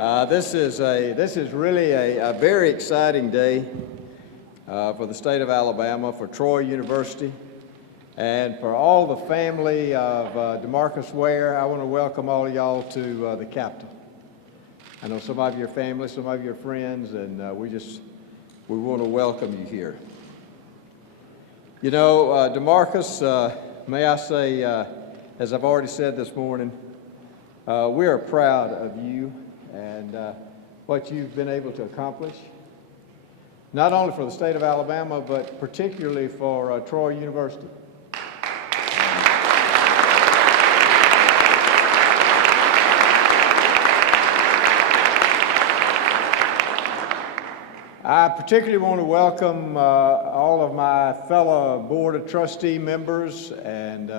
This is really a very exciting day for the state of Alabama, for Troy University, and for all the family of DeMarcus Ware. I want to welcome all of y'all to the Capitol. I know some of your family, some of your friends, and we want to welcome you here. You know, DeMarcus, may I say, as I've already said this morning, we are proud of you and what you've been able to accomplish, not only for the state of Alabama, but particularly for Troy University. I particularly want to welcome all of my fellow Board of Trustee members and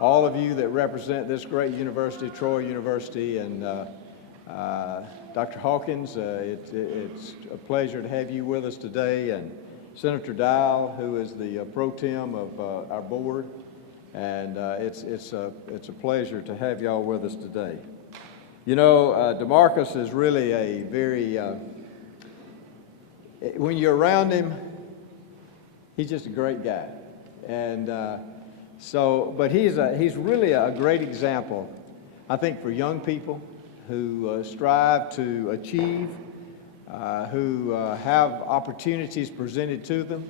all of you that represent this great university, Troy University, and Dr. Hawkins. It's a pleasure to have you with us today, and Senator Dial, who is the pro tem of our board, and it's a pleasure to have y'all with us today. You know, DeMarcus is really a very when you're around him, he's just a great guy, and but he's really a great example, I think, for young people who strive to achieve, who have opportunities presented to them,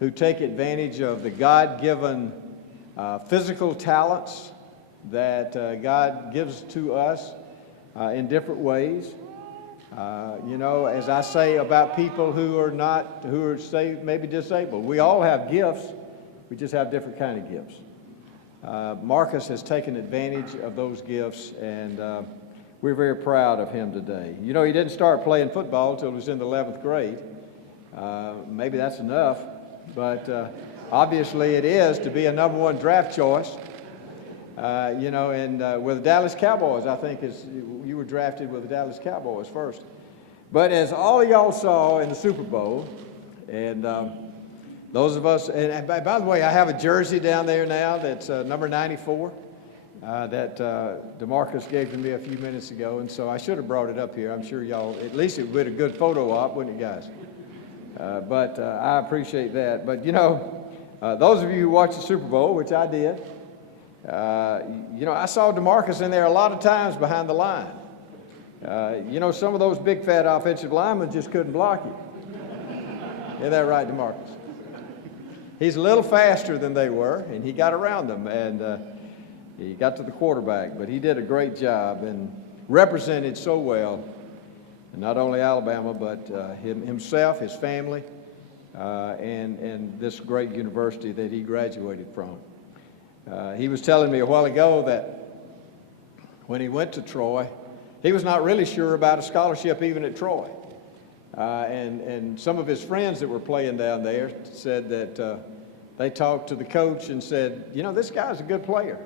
who take advantage of the God-given physical talents that God gives to us in different ways. You know, as I say about people who are say maybe disabled, we all have gifts, we just have different kind of gifts. Marcus has taken advantage of those gifts, and we're very proud of him today. You know, he didn't start playing football until he was in the 11th grade. Maybe that's enough, but obviously it is to be a #1 draft choice. You know, and with the Dallas Cowboys, I think you were drafted with the Dallas Cowboys first. But as all of y'all saw in the Super Bowl, and those of us, and by the way, I have a jersey down there now that's number 94 that DeMarcus gave to me a few minutes ago, and so I should have brought it up here. I'm sure y'all, at least it would be a good photo op, wouldn't it, guys? But I appreciate that. But you know, those of you who watched the Super Bowl, which I did, you know, I saw DeMarcus in there a lot of times behind the line. You know, some of those big fat offensive linemen just couldn't block you. Isn't that right, DeMarcus? He's a little faster than they were, and he got around them, and he got to the quarterback. But he did a great job and represented so well, not only Alabama, but himself, his family, and this great university that he graduated from. He was telling me a while ago that when he went to Troy, he was not really sure about a scholarship even at Troy. And some of his friends that were playing down there said that they talked to the coach and said, you know, this guy's a good player.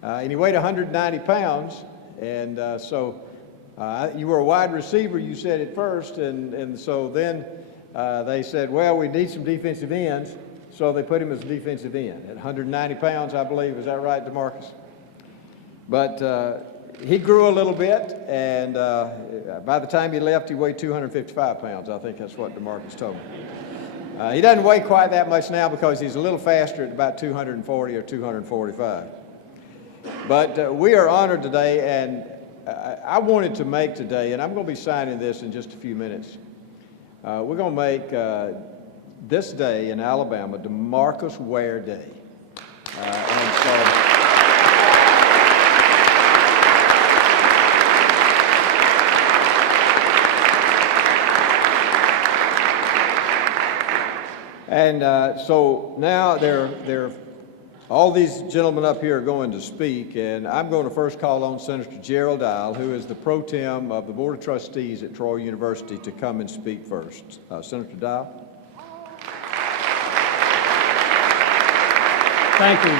And he weighed 190 pounds, and so you were a wide receiver, you said at first, and so then they said, well, we need some defensive ends. So they put him as a defensive end at 190 pounds, I believe. Is that right, DeMarcus? But he grew a little bit, and by the time he left, he weighed 255 pounds. I think that's what DeMarcus told me. He doesn't weigh quite that much now because he's a little faster at about 240 or 245. But we are honored today, and I wanted to make today, and I'm going to be signing this in just a few minutes. We're going to make this day in Alabama DeMarcus Ware Day. So now all these gentlemen up here are going to speak, and I'm going to first call on Senator Gerald Dial, who is the pro tem of the Board of Trustees at Troy University, to come and speak first. Senator Dial. Thank you.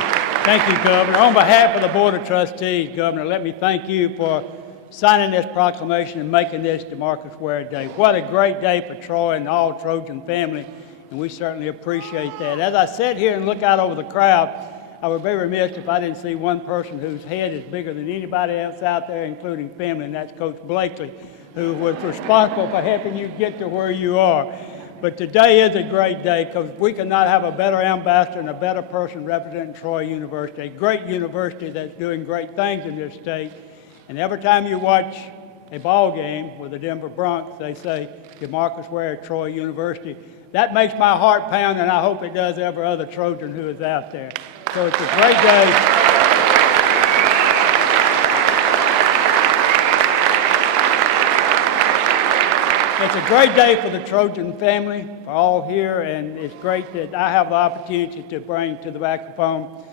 Thank you, Governor. On behalf of the Board of Trustees, Governor, let me thank you for signing this proclamation and making this DeMarcus Ware Day. What a great day for Troy and the all Trojan family, and we certainly appreciate that. As I sit here and look out over the crowd, I would be remiss if I didn't see one person whose head is bigger than anybody else out there, including family, and that's Coach Blakely, who was responsible for helping you get to where you are. But today is a great day because we could not have a better ambassador and a better person representing Troy University, a great university that's doing great things in this state. And every time you watch a ball game with the Denver Broncos, they say, DeMarcus Ware at Troy University. That makes my heart pound, and I hope it does every other Trojan who is out there. So it's a great day. It's a great day for the Trojan family, for all here, and it's great that I have the opportunity to bring to the microphone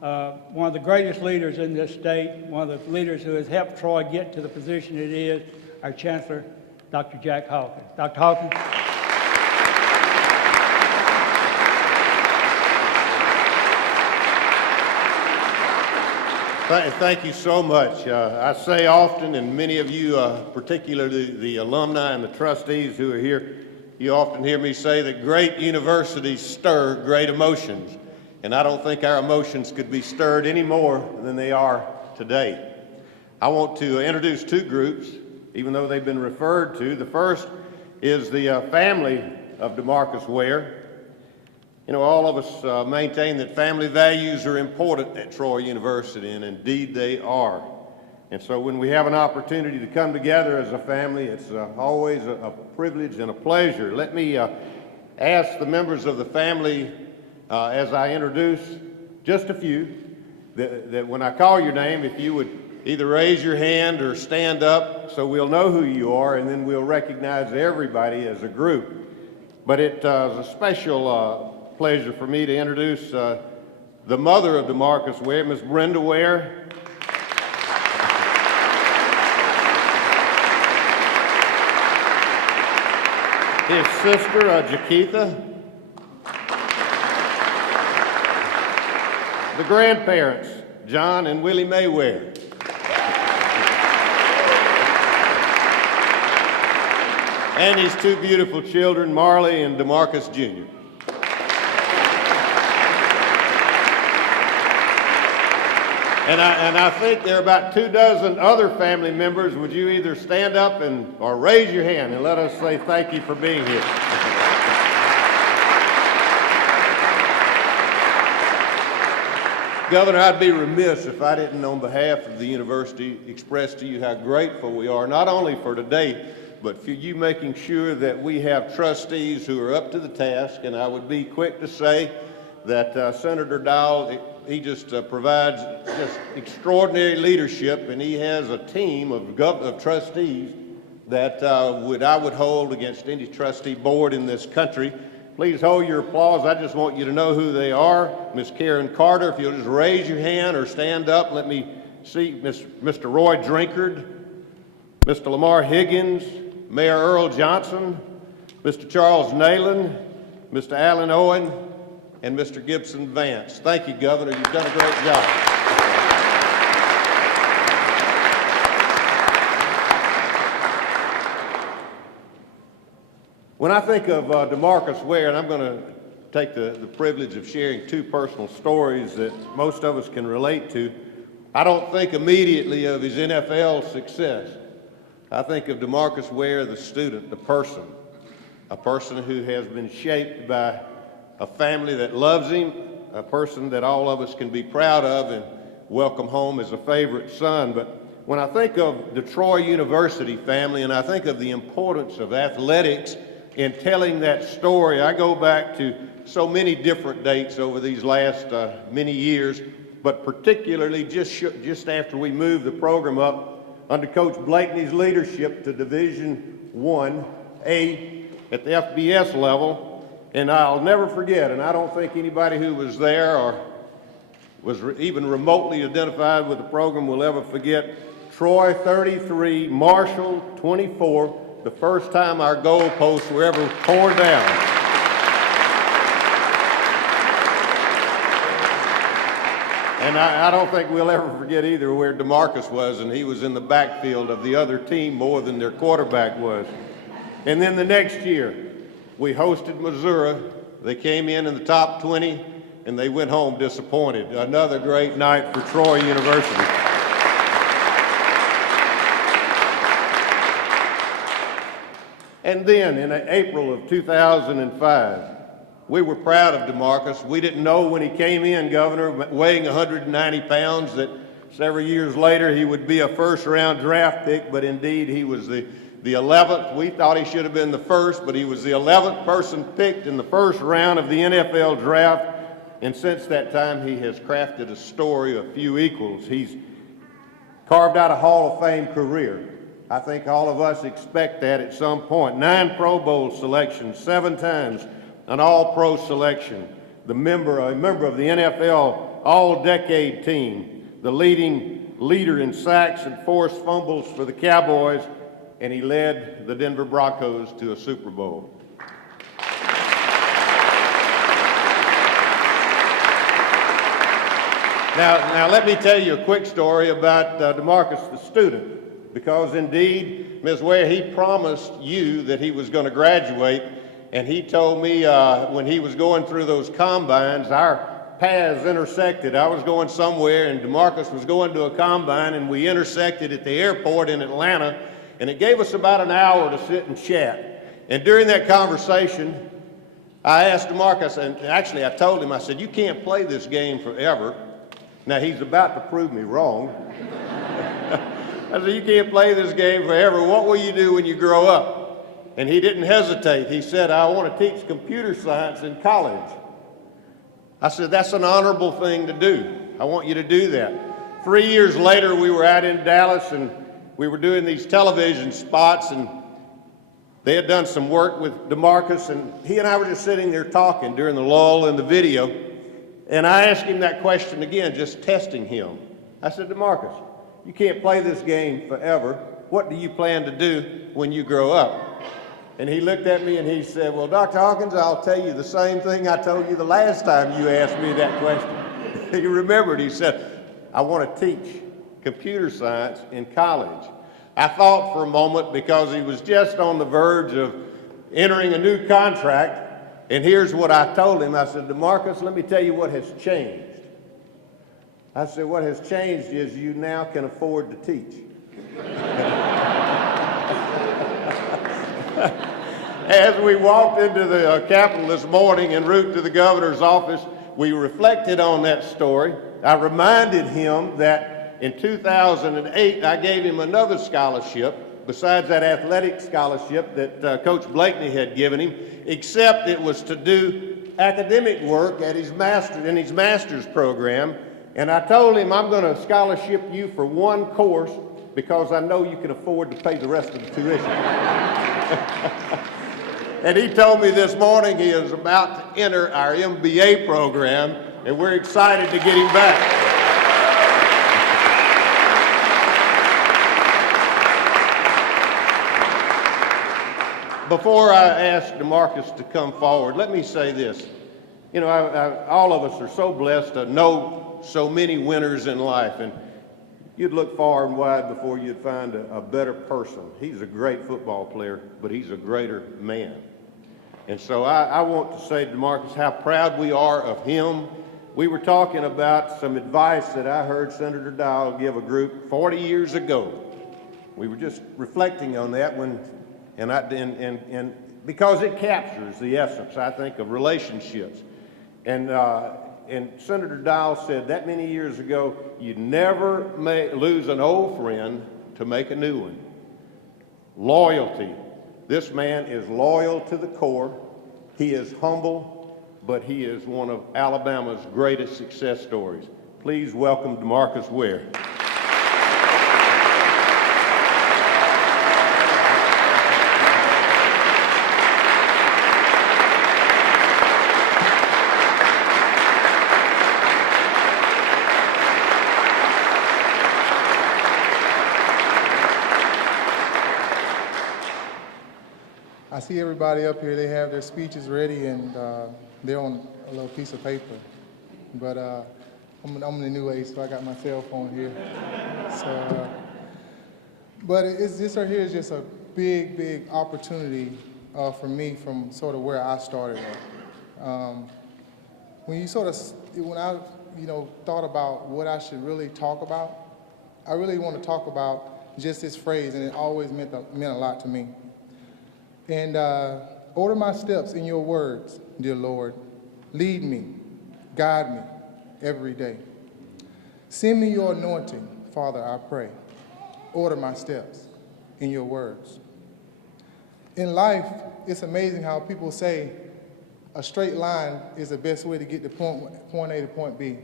one of the greatest leaders in this state, one of the leaders who has helped Troy get to the position it is, our Chancellor, Dr. Jack Hawkins. Dr. Hawkins. Thank you so much. I say often, and many of you, particularly the alumni and the trustees who are here, you often hear me say that great universities stir great emotions. And I don't think our emotions could be stirred any more than they are today. I want to introduce two groups, even though they've been referred to. The first is the family of DeMarcus Ware. You know, all of us maintain that family values are important at Troy University, and indeed they are. And so when we have an opportunity to come together as a family, it's always a privilege and a pleasure. Let me ask the members of the family, as I introduce just a few, that when I call your name, if you would either raise your hand or stand up so we'll know who you are, and then we'll recognize everybody as a group. But it's a special pleasure for me to introduce the mother of DeMarcus Ware, Miss Brenda Ware. His sister, Jaquitha. The grandparents, John and Willie Mae Ware. And his two beautiful children, Marley and DeMarcus Jr. And I think there are about 24 other family members. Would you either stand up or raise your hand and let us say thank you for being here? Governor, I'd be remiss if I didn't, on behalf of the university, express to you how grateful we are, not only for today, but for you making sure that we have trustees who are up to the task. And I would be quick to say that Senator Dial, he just provides just extraordinary leadership, and he has a team of trustees that I would hold against any trustee board in this country. Please hold your applause. I just want you to know who they are. Miss Karen Carter, if you'll just raise your hand or stand up. Let me see. Mr. Roy Drinkard, Mr. Lamar Higgins, Mayor Earl Johnson, Mr. Charles Nayland, Mr. Alan Owen, and Mr. Gibson Vance. Thank you, Governor. You've done a great job. When I think of DeMarcus Ware, and I'm going to take the privilege of sharing two personal stories that most of us can relate to, I don't think immediately of his NFL success. I think of DeMarcus Ware, the student, the person, a person who has been shaped by a family that loves him, a person that all of us can be proud of and welcome home as a favorite son. But when I think of the Troy University family, and I think of the importance of athletics in telling that story, I go back to so many different dates over these last many years, but particularly just after we moved the program up under Coach Blakeney's leadership to Division I-A at the FBS level. And I'll never forget, and I don't think anybody who was there or was even remotely identified with the program will ever forget, Troy 33, Marshall 24, the first time our goalposts were ever torn down. And I don't think we'll ever forget either where DeMarcus was, and he was in the backfield of the other team more than their quarterback was. And then the next year, we hosted Missouri. They came in the top 20, and they went home disappointed. Another great night for Troy University. And then in April of 2005, we were proud of DeMarcus. We didn't know when he came in, Governor, weighing 190 pounds, that several years later he would be a first-round draft pick, but indeed he was the 11th. We thought he should have been the first, but he was the 11th person picked in the first round of the NFL draft. And since that time, he has crafted a story of few equals. He's carved out a Hall of Fame career. I think all of us expect that at some point. 9 Pro Bowl selections, 7 times an All-Pro selection, a member of the NFL All-Decade Team, the leading leader in sacks and forced fumbles for the Cowboys, and he led the Denver Broncos to a Super Bowl. Now let me tell you a quick story about DeMarcus the student, because indeed, Ms. Ware, he promised you that he was going to graduate, and he told me when he was going through those combines, our paths intersected. I was going somewhere, and DeMarcus was going to a combine, and we intersected at the airport in Atlanta, and it gave us about an hour to sit and chat. And during that conversation, I asked DeMarcus, and actually I told him, I said, you can't play this game forever. Now, he's about to prove me wrong. I said, you can't play this game forever. What will you do when you grow up? And he didn't hesitate. He said, I want to teach computer science in college. I said, that's an honorable thing to do. I want you to do that. 3 years later, we were out in Dallas, and we were doing these television spots, and they had done some work with DeMarcus, and he and I were just sitting there talking during the lull in the video, and I asked him that question again, just testing him. I said, DeMarcus, you can't play this game forever. What do you plan to do when you grow up? And he looked at me and he said, well, Dr. Hawkins, I'll tell you the same thing I told you the last time you asked me that question. He remembered, he said, I want to teach computer science in college. I thought for a moment, because he was just on the verge of entering a new contract, and here's what I told him. I said, DeMarcus, let me tell you what has changed. I said, what has changed is you now can afford to teach. As we walked into the Capitol this morning en route to the governor's office, we reflected on that story. I reminded him that in 2008, I gave him another scholarship besides that athletic scholarship that Coach Blakeney had given him, except it was to do academic work at his master's program. And I told him, I'm going to scholarship you for one course because I know you can afford to pay the rest of the tuition. And he told me this morning he is about to enter our MBA program, and we're excited to get him back. Before I ask DeMarcus to come forward, let me say this. You know, all of us are so blessed to know so many winners in life, and you'd look far and wide before you'd find a better person. He's a great football player, but he's a greater man. And so I want to say to DeMarcus how proud we are of him. We were talking about some advice that I heard Senator Dial give a group 40 years ago. We were just reflecting on that and because it captures the essence, I think, of relationships. And Senator Dial said that many years ago, you never lose an old friend to make a new one. Loyalty. This man is loyal to the core. He is humble, but he is one of Alabama's greatest success stories. Please welcome DeMarcus Ware. I see everybody up here, they have their speeches ready and they're on a little piece of paper. But I'm in the new age, so I got my cell phone here. So, but this right here is just a big, big opportunity for me from sort of where I started at. when I, thought about what I should really talk about, I really want to talk about just this phrase, and it always meant a lot to me. And order my steps in your words, dear Lord. Lead me, guide me every day. Send me your anointing, Father, I pray. Order my steps in your words. In life, it's amazing how people say a straight line is the best way to get to point A to point B.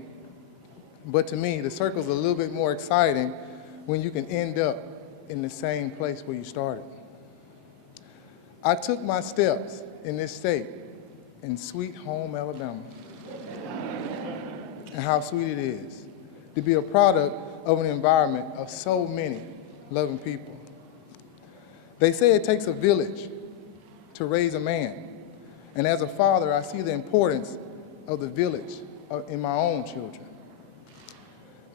But to me, the circle's a little bit more exciting when you can end up in the same place where you started. I took my steps in this state, in sweet home Alabama. And how sweet it is to be a product of an environment of so many loving people. They say it takes a village to raise a man. And as a father, I see the importance of the village in my own children.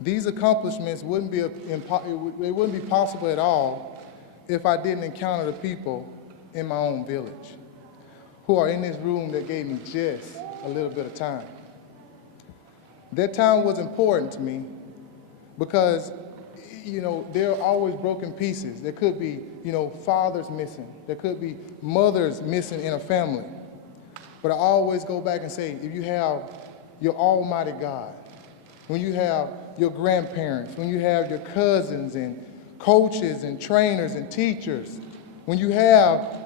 These accomplishments wouldn't be possible at all if I didn't encounter the people in my own village who are in this room that gave me just a little bit of time. That time was important to me because, there are always broken pieces. There could be, fathers missing. There could be mothers missing in a family. But I always go back and say, if you have your almighty God, when you have your grandparents, when you have your cousins and coaches and trainers and teachers, when you have,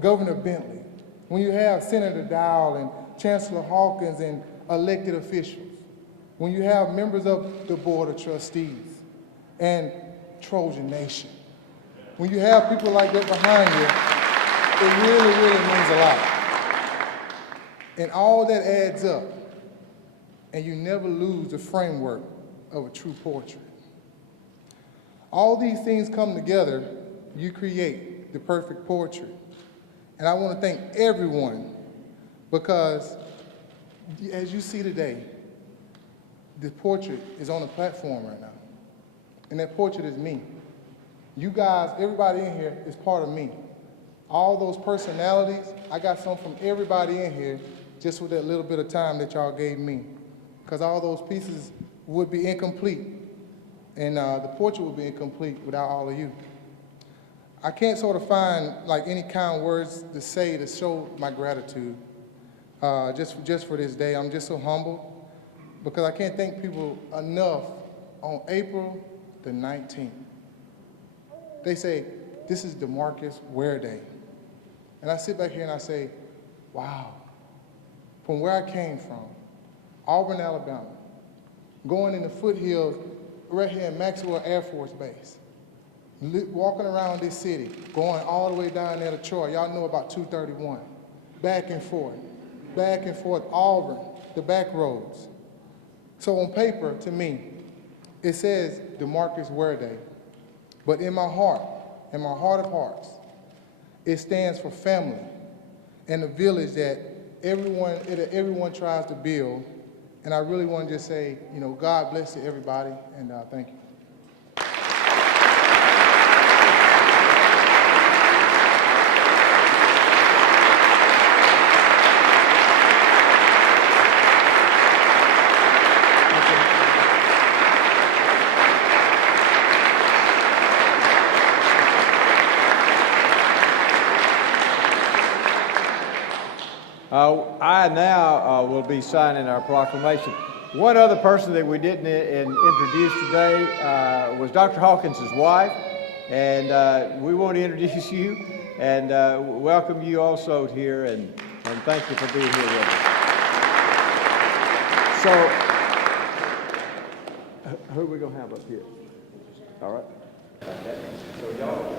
Governor Bentley, when you have Senator Dial and Chancellor Hawkins and elected officials, when you have members of the Board of Trustees and Trojan Nation, when you have people like that behind you, it really, really means a lot. And all that adds up, and you never lose the framework of a true portrait. All these things come together, you create the perfect portrait. And I want to thank everyone because, as you see today, the portrait is on the platform right now. And that portrait is me. You guys, everybody in here is part of me. All those personalities, I got some from everybody in here just with that little bit of time that y'all gave me. Because all those pieces would be incomplete. And the portrait would be incomplete without all of you. I can't sort of find any kind words to say to show my gratitude just for this day. I'm just so humbled because I can't thank people enough on April the 19th. They say, this is DeMarcus Ware Day. And I sit back here and I say, wow, from where I came from, Auburn, Alabama, going in the foothills right here in Maxwell Air Force Base, walking around this city, going all the way down there to Troy. Y'all know about 231. Back and forth, Auburn, the back roads. So on paper, to me, it says DeMarcus Ware Day. But in my heart of hearts, it stands for family and the village that everyone tries to build. And I really want to just say, God bless you, everybody, and thank you. I now will be signing our proclamation. One other person that we didn't introduce today was Dr. Hawkins' wife, and we want to introduce you and welcome you also here, and thank you for being here with us. So, who are we going to have up here? All right. So y'all.